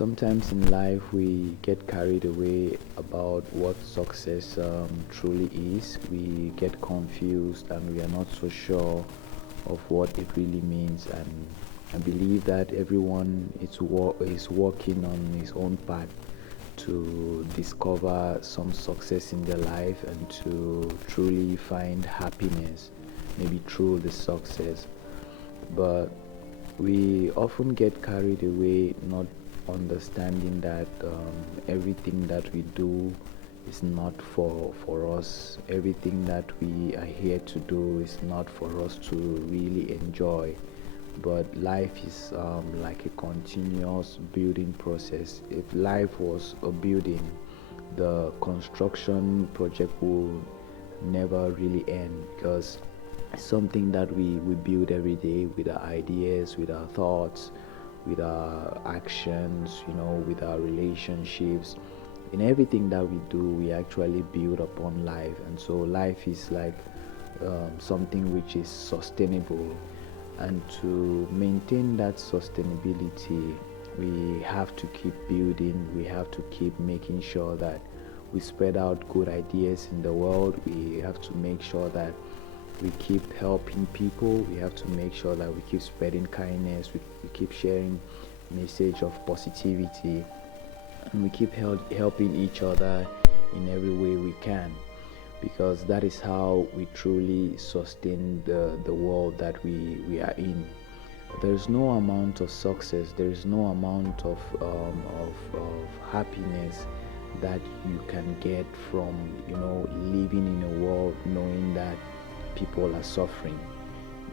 Sometimes in life we get carried away about what success truly is. We get confused and we are not so sure of what it really means. And I believe that everyone is working on his own path to discover some success in their life and to truly find happiness, maybe through the success. But we often get carried away not understanding that everything that we do is not for us. Everything that we are here to do is not for us to really enjoy, but life is like a continuous building process. If life was a building, the construction project will never really end, because it's something that we build every day with our ideas, with our thoughts, with our actions, with our relationships. In everything that we do, we actually build upon life. And so life is like something which is sustainable. And to maintain that sustainability, we have to keep building, we have to keep making sure that we spread out good ideas in the world. We have to make sure that we keep helping people. We have to make sure that we keep spreading kindness. We keep sharing message of positivity, and we keep helping each other in every way we can, because that is how we truly sustain the world that we are in. There is no amount of success, there is no amount of happiness that you can get from living in a world knowing that people are suffering.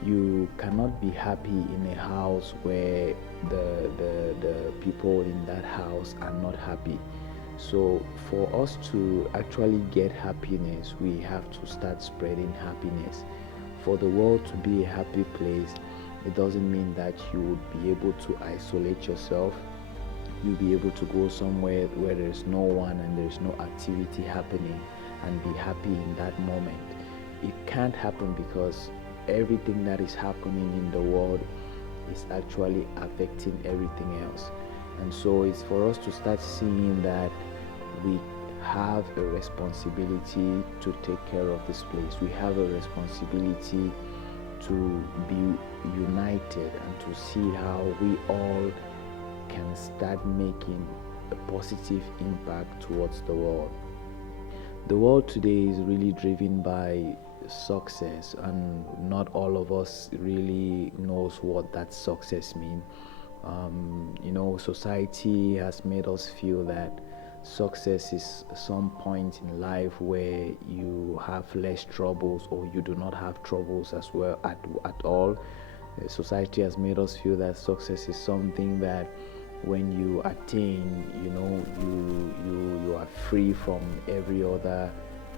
You cannot be happy in a house where the people in that house are not happy. So for us to actually get happiness, we have to start spreading happiness. For the world to be a happy place, it doesn't mean that you would be able to isolate yourself. You'll be able to go somewhere where there's no one and there's no activity happening and be happy in that moment. It can't happen, because everything that is happening in the world is actually affecting everything else. And so it's for us to start seeing that we have a responsibility to take care of this place. We have a responsibility to be united and to see how we all can start making a positive impact towards the world. The world today is really driven by success, and not all of us really knows what that success means. Society has made us feel that success is some point in life where you have less troubles, or you do not have troubles as well at all. Society has made us feel that success is something that when you attain, you are free from every other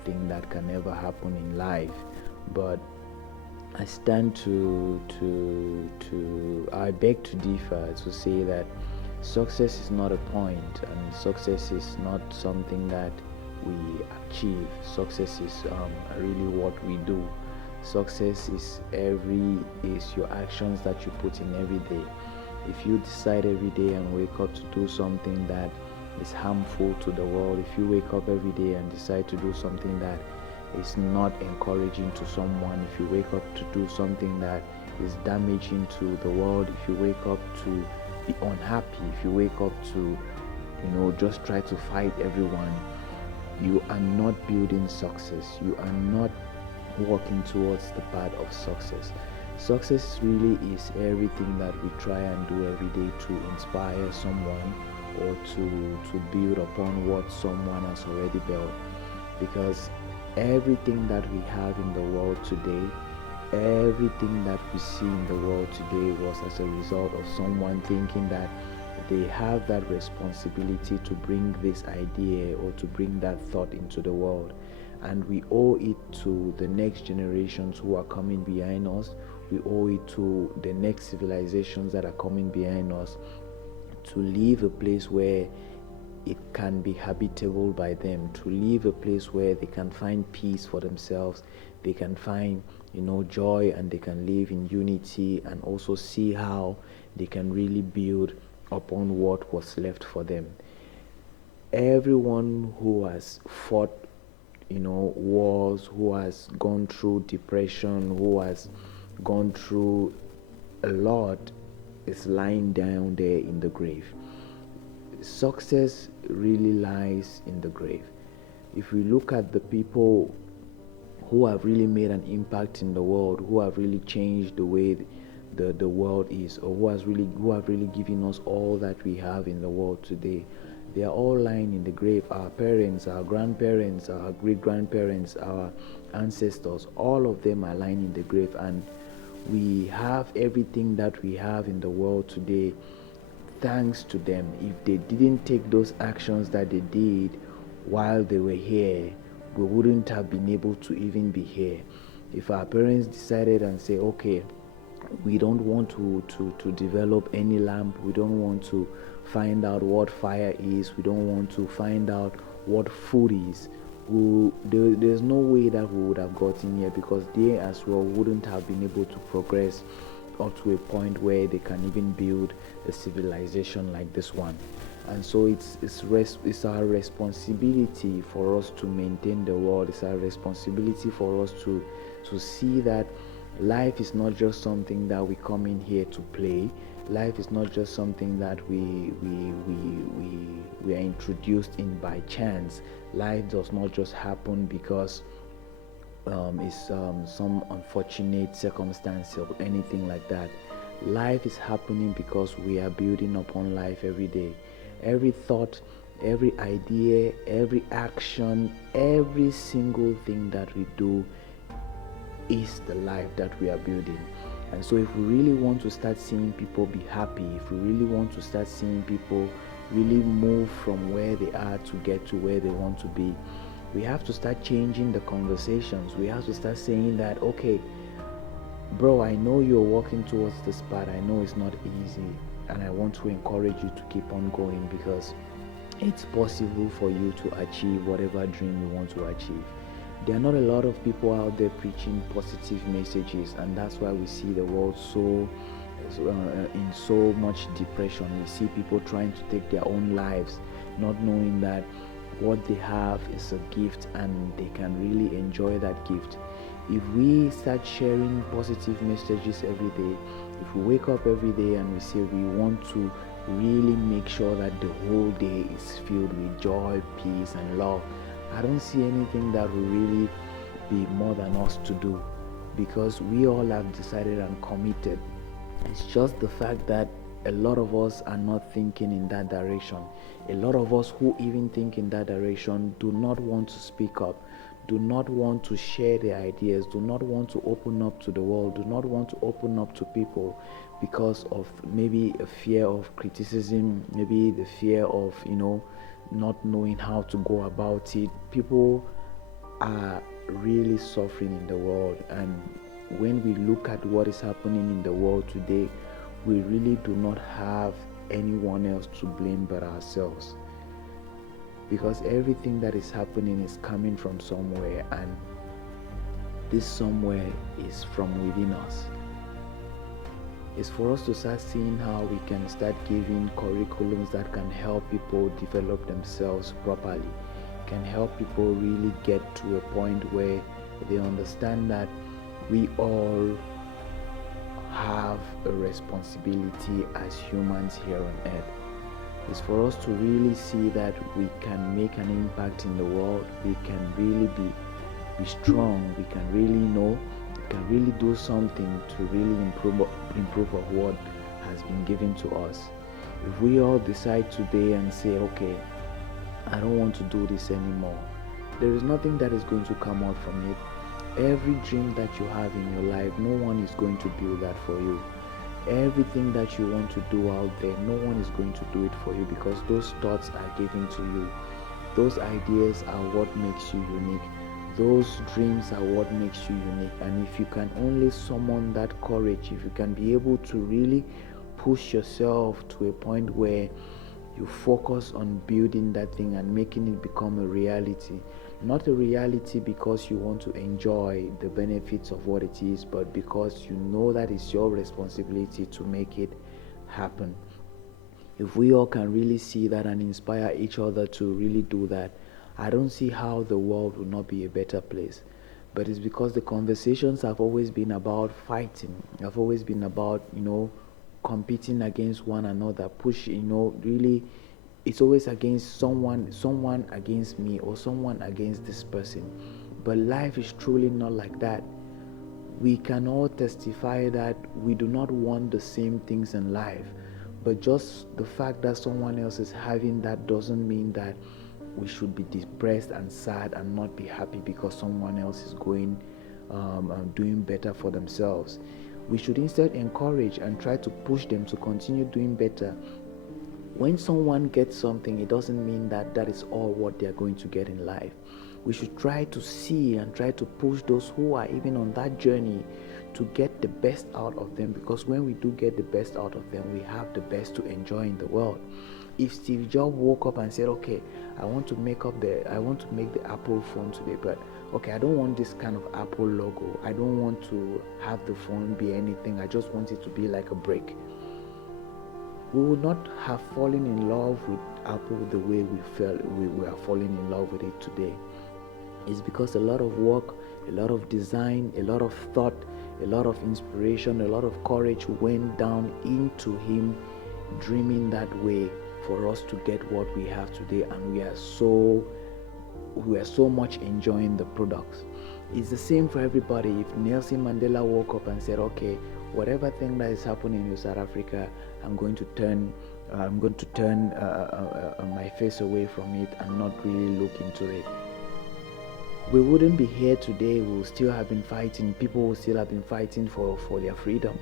thing that can ever happen in life. But I stand I beg to differ, to say that success is not a point, and success is not something that we achieve. Success is really what we do. Success is your actions that you put in every day. If you decide every day and wake up to do something that is harmful to the world, if you wake up every day and decide to do something that is not encouraging to someone, if you wake up to do something that is damaging to the world, if you wake up to be unhappy, if you wake up to just try to fight everyone, you are not building success. You are not walking towards the path of success. Success really is everything that we try and do every day to inspire someone, or to build upon what someone has already built. Because everything that we have in the world today, everything that we see in the world today was as a result of someone thinking that they have that responsibility to bring this idea or to bring that thought into the world. And we owe it to the next generations who are coming behind us. We owe it to the next civilizations that are coming behind us, to leave a place where it can be habitable by them, to leave a place where they can find peace for themselves, they can find joy, and they can live in unity, and also see how they can really build upon what was left for them. Everyone who has fought, wars, who has gone through depression, who has gone through a lot, is lying down there in the grave. Success really lies in the grave. If we look at the people who have really made an impact in the world, who have really changed the way the world is, or who have really given us all that we have in the world today, they are all lying in the grave. Our parents, our grandparents, our great grandparents, our ancestors, all of them are lying in the grave, and we have everything that we have in the world today thanks to them. If they didn't take those actions that they did while they were here, we wouldn't have been able to even be here. If our parents decided and say, okay, we don't want to develop any lamp, we don't want to find out what fire is, we don't want to find out what food is, there's no way that we would have gotten here, because they as well wouldn't have been able to progress up to a point where they can even build a civilization like this one. And so it's our responsibility for us to maintain the world. It's our responsibility for us to see that life is not just something that we come in here to play. Life is not just something that we are introduced in by chance. Life does not just happen because it's some unfortunate circumstance or anything like that. Life is happening because we are building upon life every day. Every thought, every idea, every action, every single thing that we do is the life that we are building. And so if we really want to start seeing people be happy, if we really want to start seeing people really move from where they are to get to where they want to be, we have to start changing the conversations. We have to start saying that, okay, bro, I know you're walking towards this path. I know it's not easy, and I want to encourage you to keep on going, because it's possible for you to achieve whatever dream you want to achieve. There are not a lot of people out there preaching positive messages, and that's why we see the world in so much depression. We see people trying to take their own lives, not knowing that what they have is a gift and they can really enjoy that gift. If we start sharing positive messages every day, if we wake up every day and we say we want to really make sure that the whole day is filled with joy, peace, and love, I don't see anything that will really be more than us to do, because we all have decided and committed. It's just the fact that a lot of us are not thinking in that direction. A lot of us who even think in that direction do not want to speak up, do not want to share their ideas, do not want to open up to the world, do not want to open up to people, because of maybe a fear of criticism, maybe the fear of not knowing how to go about it. People are really suffering in the world, and when we look at what is happening in the world today, we really do not have anyone else to blame but ourselves, because everything that is happening is coming from somewhere, and this somewhere is from within us. It's for us to start seeing how we can start giving curriculums that can help people develop themselves properly, can help people really get to a point where they understand that we all have a responsibility as humans here on earth. It's for us to really see that we can make an impact in the world. We can really be strong. We can really we can really do something to really improve of what has been given to us. If we all decide today and say, okay, I don't want to do this anymore, there is nothing that is going to come out from it. Every dream that you have in your life, no one is going to build that for you. Everything that you want to do out there, no one is going to do it for you, because those thoughts are given to you. Those ideas are what makes you unique. Those dreams are what makes you unique. And if you can only summon that courage, if you can be able to really push yourself to a point where you focus on building that thing and making it become a reality. Not a reality because you want to enjoy the benefits of what it is, but because you know that it's your responsibility to make it happen. If we all can really see that and inspire each other to really do that, I don't see how the world will not be a better place. But it's because the conversations have always been about fighting, have always been about, competing against one another, really it's always against someone against me, or someone against this person. But life is truly not like that. We can all testify that we do not want the same things in life, but just the fact that someone else is having that doesn't mean that we should be depressed and sad and not be happy because someone else is doing better for themselves. We should instead encourage and try to push them to continue doing better. When someone gets something, it doesn't mean that that is all what they're going to get in life. We should try to see and try to push those who are even on that journey to get the best out of them, because when we do get the best out of them, we have the best to enjoy in the world. If Steve Jobs woke up and said, okay, I want to make the Apple phone today, but okay, I don't want this kind of Apple logo. I don't want to have the phone be anything. I just want it to be like a brick. We would not have fallen in love with Apple the way we are falling in love with it today. It's because a lot of work, a lot of design, a lot of thought, a lot of inspiration, a lot of courage went down into him dreaming that way for us to get what we have today, and we are so much enjoying the products. It's the same for everybody. If Nelson Mandela woke up and said, okay, whatever thing that is happening in South Africa, I'm going to turn my face away from it and not really look into it, we wouldn't be here today. We will still have been fighting. People will still have been fighting for their freedom.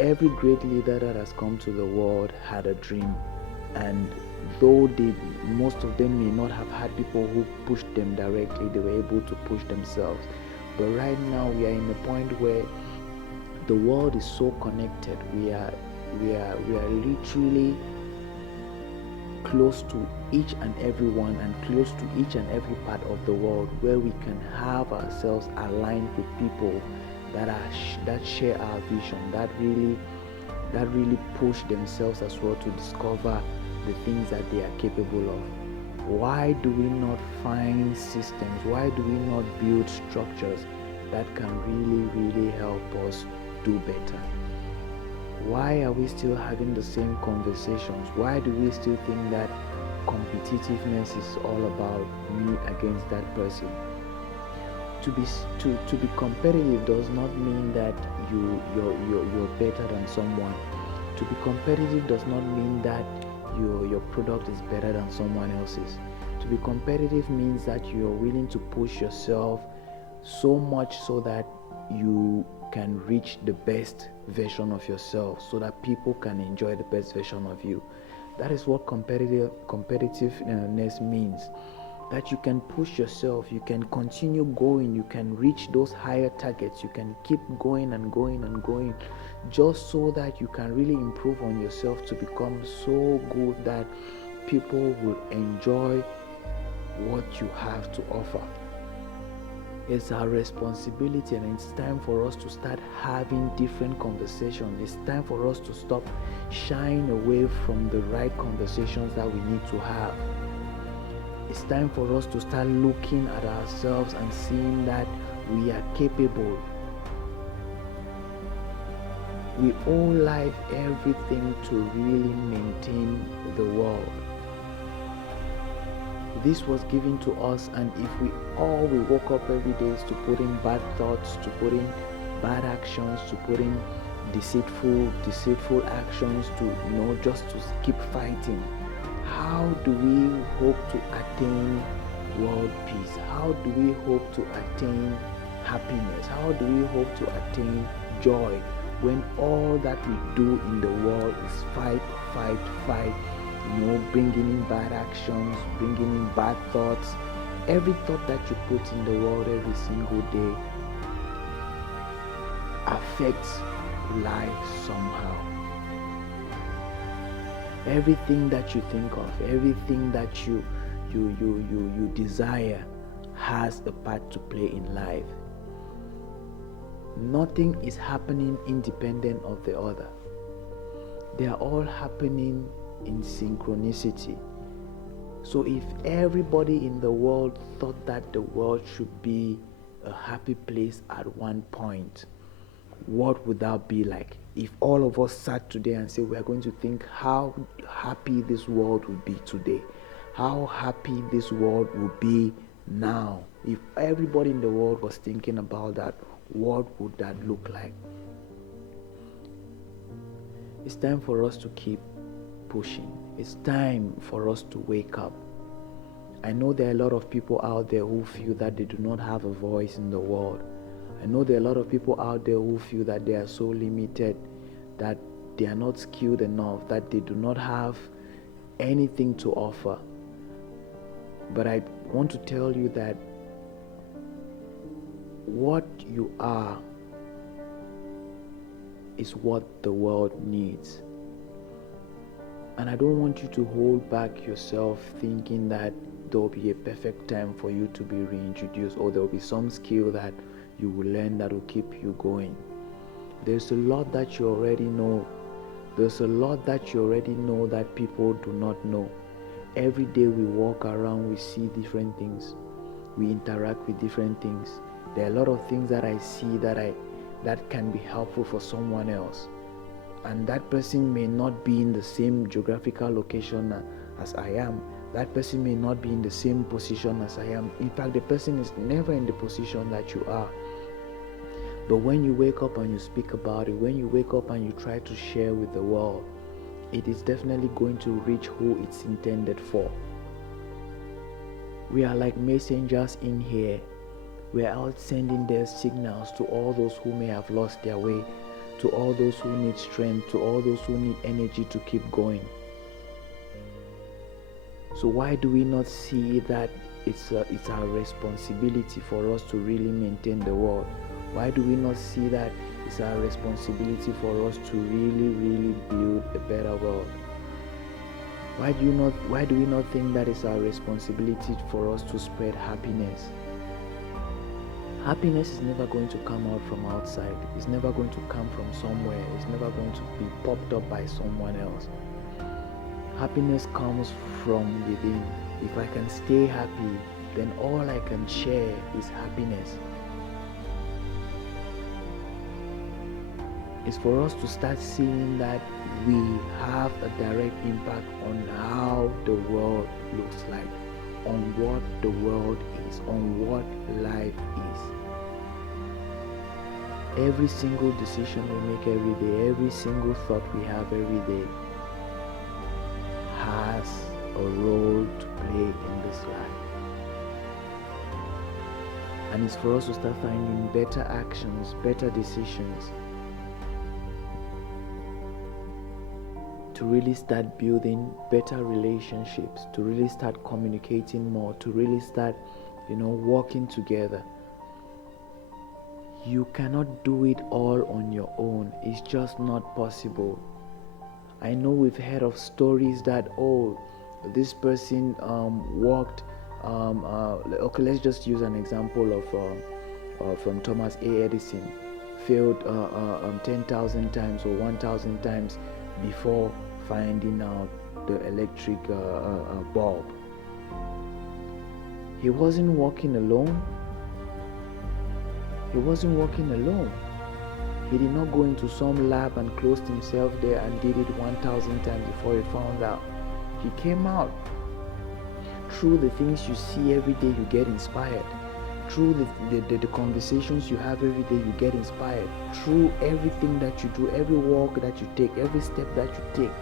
Every great leader that has come to the world had a dream, and though most of them may not have had people who pushed them directly, they were able to push themselves. But right now we are in a point where the world is so connected. We are literally close to each and every one, and close to each and every part of the world, where we can have ourselves aligned with people that share our vision, that really push themselves as well to discover the things that they are capable of. Why do we not find systems? Why do we not build structures that can really help us do better? Why are we still having the same conversations? Why do we still think that competitiveness is all about me against that person? To be competitive does not mean that you're better than someone. To be competitive does not mean that your product is better than someone else's. To be competitive means that you're willing to push yourself so much so that you can reach the best version of yourself, so that people can enjoy the best version of you. That is what competitiveness means. That you can push yourself, you can continue going, you can reach those higher targets, you can keep going and going, just so that you can really improve on yourself to become so good that people will enjoy what you have to offer. It's our responsibility, and it's time for us to start having different conversations. It's time for us to stop shying away from the right conversations that we need to have. It's time for us to start looking at ourselves and seeing that we are capable. We owe life everything to really maintain the world. This was given to us, and if we woke up every day to put in bad thoughts, to put in bad actions, to put in deceitful actions, to just to keep fighting, how do we hope to attain world peace? How do we hope to attain happiness? How do we hope to attain joy when all that we do in the world is fight? Bringing in bad actions, bringing in bad thoughts. Every thought that you put in the world every single day affects life somehow. Everything that you think of, everything that you desire has a part to play in life. Nothing is happening independent of the other. They are all happening in synchronicity. So if everybody in the world thought that the world should be a happy place at one point, what would that be like? If all of us sat today and said we are going to think how happy this world would be today, how happy this world would be now. If everybody in the world was thinking about that, what would that look like? It's time for us to keep pushing. It's time for us to wake up. I know there are a lot of people out there who feel that they do not have a voice in the world. I know there are a lot of people out there who feel that they are so limited, that they are not skilled enough, that they do not have anything to offer. But I want to tell you that what you are is what the world needs. And I don't want you to hold back yourself thinking that there will be a perfect time for you to be reintroduced, or there will be some skill that you will learn that will keep you going. There's a lot that you already know. There's a lot that you already know that people do not know. Every day we walk around, we see different things. We interact with different things. There are a lot of things that I see that can be helpful for someone else. And that person may not be in the same geographical location as I am. That person may not be in the same position as I am. In fact, the person is never in the position that you are. But when you wake up and you speak about it, when you wake up and you try to share with the world, it is definitely going to reach who it's intended for. We are like messengers in here. We are out sending their signals to all those who may have lost their way, to all those who need strength, to all those who need energy to keep going. So why do we not see that it's our responsibility for us to really maintain the world? Why do we not see that it's our responsibility for us to really build a better world? Why do we not think that it's our responsibility for us to spread happiness? Happiness is never going to come out from outside. It's never going to come from somewhere. It's never going to be popped up by someone else. Happiness comes from within. If I can stay happy, then all I can share is happiness. It's for us to start seeing that we have a direct impact on how the world looks like, on what the world is, on what life is. Every single decision we make every day, every single thought we have every day has a role to play in this life. And it's for us to start finding better actions, better decisions, to really start building better relationships, to really start communicating more, to really start, working together. You cannot do it all on your own. It's just not possible. I know we've heard of stories that, this person worked, okay, let's just use an example of from Thomas A. Edison, failed 10,000 times or 1,000 times before finding out the electric bulb. He wasn't working alone. He wasn't working alone. He did not go into some lab and closed himself there and did it 1,000 times before he found out. He came out. Through the things you see every day, you get inspired. Through the conversations you have every day, you get inspired. Through everything that you do, every walk that you take, every step that you take,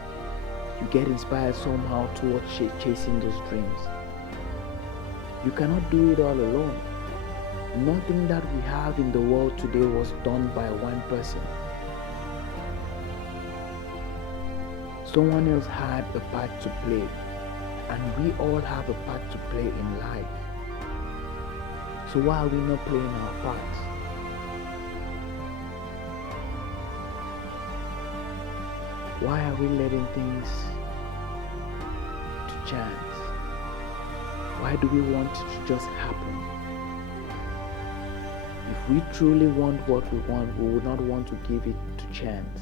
you get inspired somehow towards chasing those dreams. You cannot do it all alone. Nothing that we have in the world today was done by one person. Someone else had a part to play, and we all have a part to play in life. So why are we not playing our parts? Why are we letting things to chance? Why do we want it to just happen? If we truly want what we want, we would not want to give it to chance.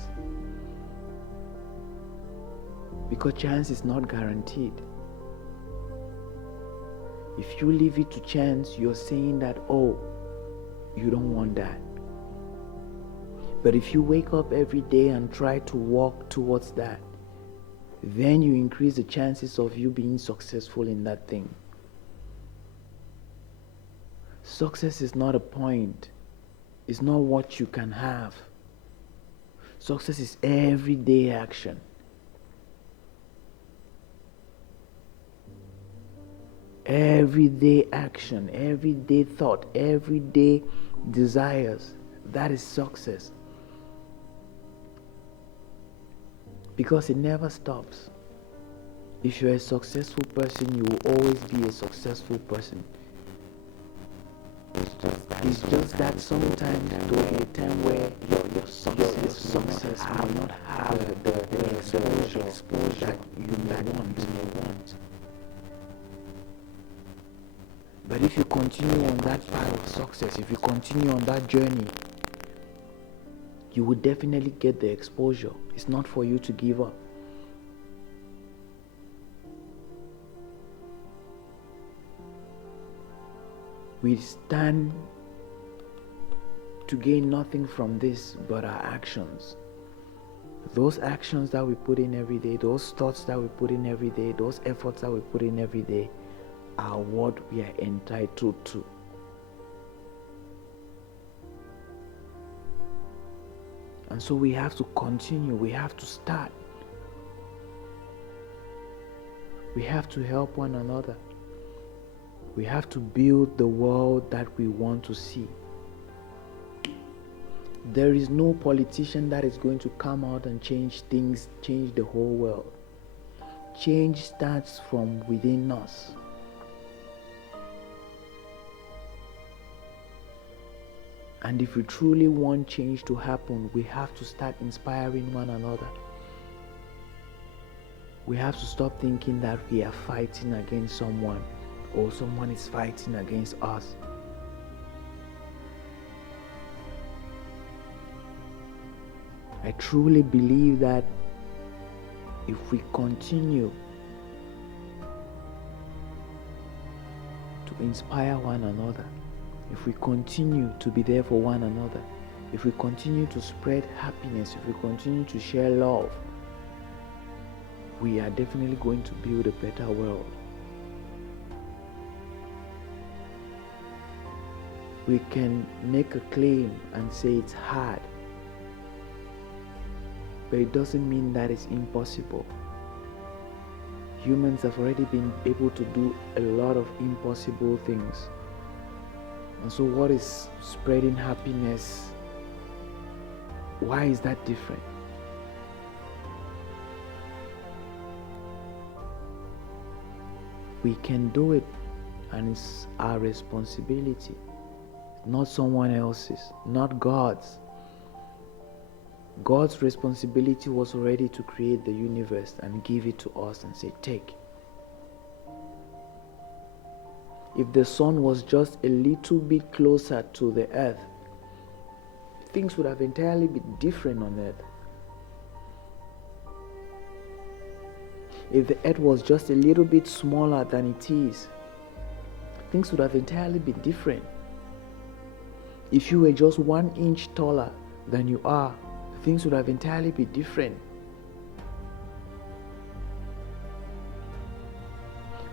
because chance is not guaranteed. If you leave it to chance, you're saying that, oh, you don't want that. But if you wake up every day and try to walk towards that, then you increase the chances of you being successful in that thing. Success is not a point. It's not what you can have. Success is everyday action. Everyday action, everyday thought, everyday desires. That is success. Because it never stops. If you're a successful person, you will always be a successful person. It's just that sometimes there will be a time where your success will not have the exposure that you may want. But if you continue on that path of success, if you continue on that journey, you will definitely get the exposure. It's not for you to give up. We stand to gain nothing from this but our actions. Those actions that we put in every day, those thoughts that we put in every day, those efforts that we put in every day are what we are entitled to. And so we have to continue, we have to start. We have to help one another. We have to build the world that we want to see. There is no politician that is going to come out and change things, change the whole world. Change starts from within us. And if we truly want change to happen, we have to start inspiring one another. We have to stop thinking that we are fighting against someone or someone is fighting against us. I truly believe that if we continue to inspire one another, if we continue to be there for one another, if we continue to spread happiness, if we continue to share love, we are definitely going to build a better world. We can make a claim and say it's hard, but it doesn't mean that it's impossible. Humans have already been able to do a lot of impossible things. And so what is spreading happiness? Why is that different? We can do it, and it's our responsibility, not someone else's, not God's. God's responsibility was already to create the universe and give it to us and say, take. If the sun was just a little bit closer to the earth, things would have entirely been different on earth. If the earth was just a little bit smaller than it is, things would have entirely been different. If you were just 1 inch taller than you are, things would have entirely been different.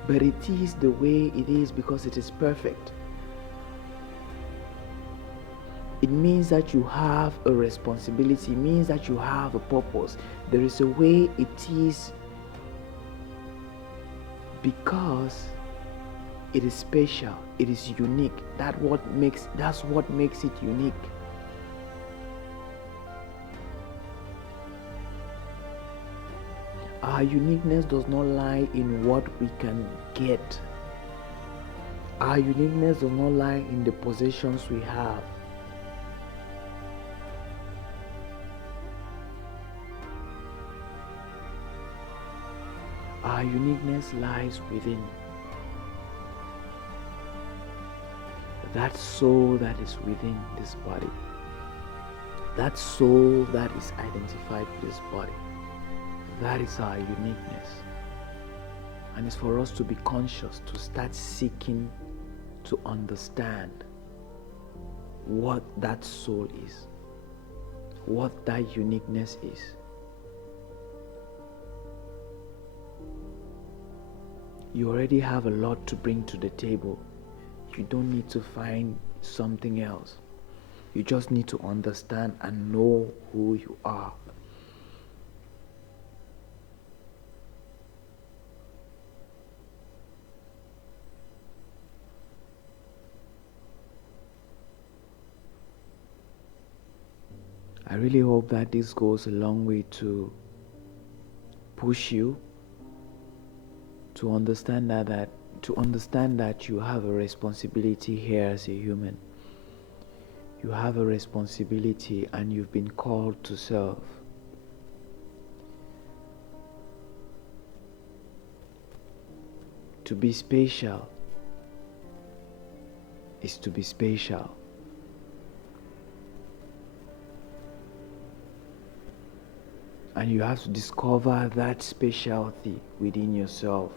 But it is the way it is because it is perfect. It means that you have a responsibility. It means that you have a purpose. There is a way it is because it is special. It is unique. That's what makes it unique. Our uniqueness does not lie in what we can get. Our uniqueness does not lie in the possessions we have. Our uniqueness lies within. That soul that is within this body. That soul that is identified with this body. That is our uniqueness. And it's for us to be conscious, to start seeking to understand what that soul is, what that uniqueness is. You already have a lot to bring to the table. You don't need to find something else. You just need to understand and know who you are. I really hope that this goes a long way to push you to understand that you have a responsibility here as a human. You have a responsibility and you've been called to serve. To be spatial is to be spatial. And you have to discover that specialty within yourself.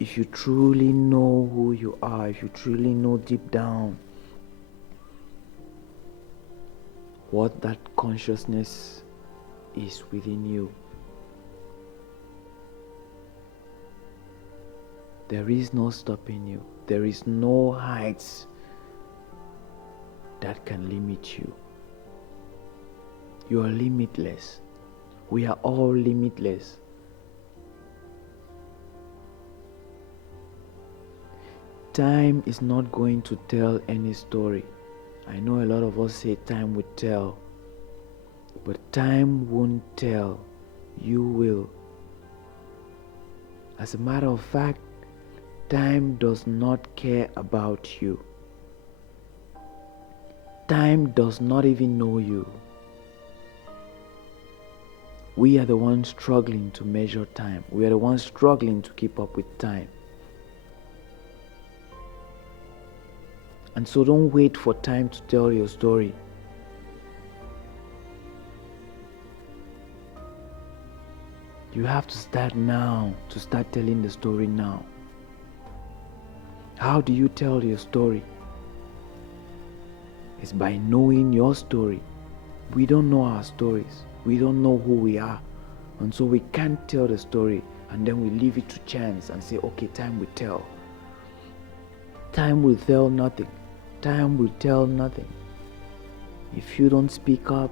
If you truly know who you are, if you truly know deep down what that consciousness is within you, there is no stopping you. There is no heights that can limit you. You are limitless. We are all limitless. Time is not going to tell any story. I know a lot of us say time will tell, but time won't tell. You will. As a matter of fact, time does not care about you. Time does not even know you. We are the ones struggling to measure time. We are the ones struggling to keep up with time. And so don't wait for time to tell your story. You have to start now, to start telling the story now. How do you tell your story? It's by knowing your story. We don't know our stories. We don't know who we are. And so we can't tell the story, and then we leave it to chance and say, okay, time will tell. Time will tell nothing. Time will tell nothing. If you don't speak up,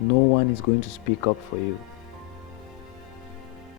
no one is going to speak up for you.